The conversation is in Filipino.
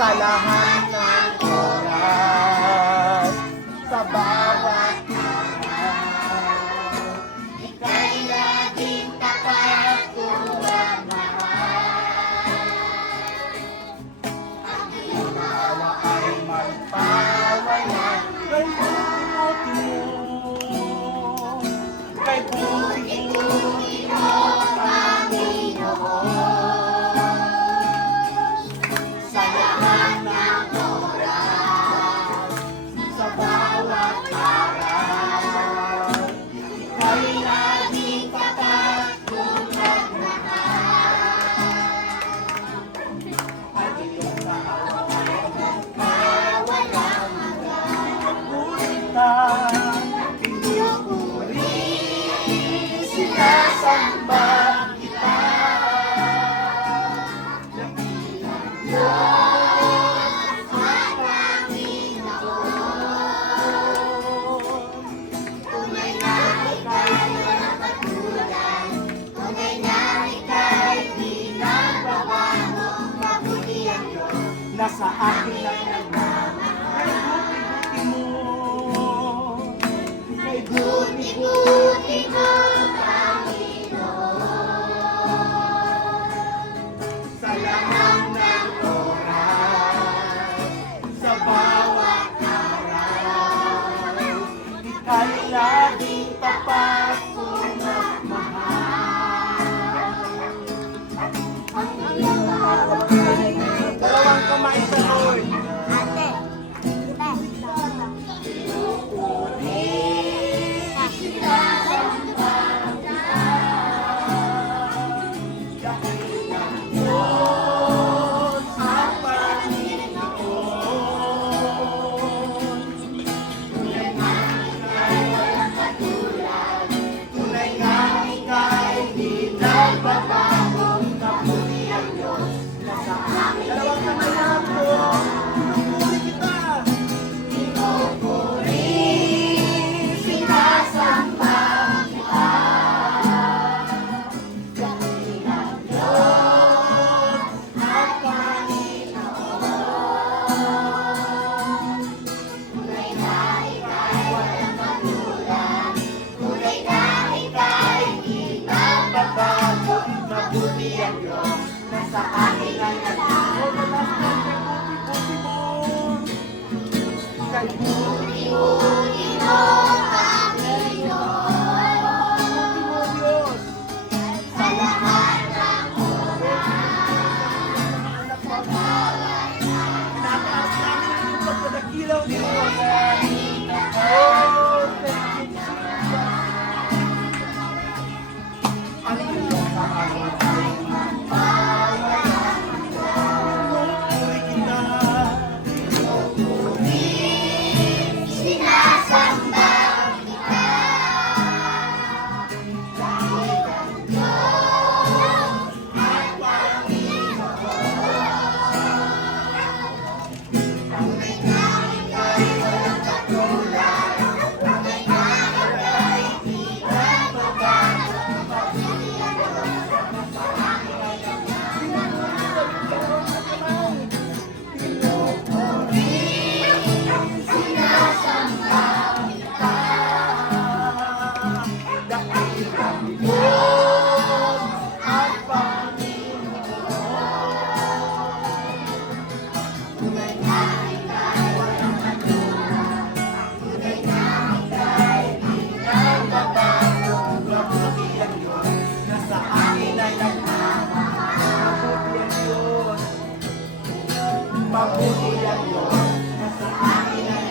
sa lahat ng oras, sa bawat araw. Ika'y laging tapat kung magmahal. Ang iyong awa ay magpawalan kay buti mo, kay buti mo, Panginoon. Sa lahat ng oras, sa bawat araw, ika'y laging tapat kung magmahal. Ang iyong awa ay magpawalang hanggan. Pinupuri, sinasamba kita. Nasa akin ang nagmamahal, kay buti-buti mo, kay buti-buti mo, Panginoon. Sa lahat ng oras, sa bawat araw, ika'y laging tapat kung magmahal. Ang iyong awa ay dalawang kamay sa Lord. Nasa akin ang kay buti-buti mo, Panginoon. Diyos, sa lahat ng oras, pinataas namin ang pagpadakilaw ni Diyos. Oh, thank you, Jesus. Ang iyong Panginoon. Mabuti ang Diyos, nasa akin ang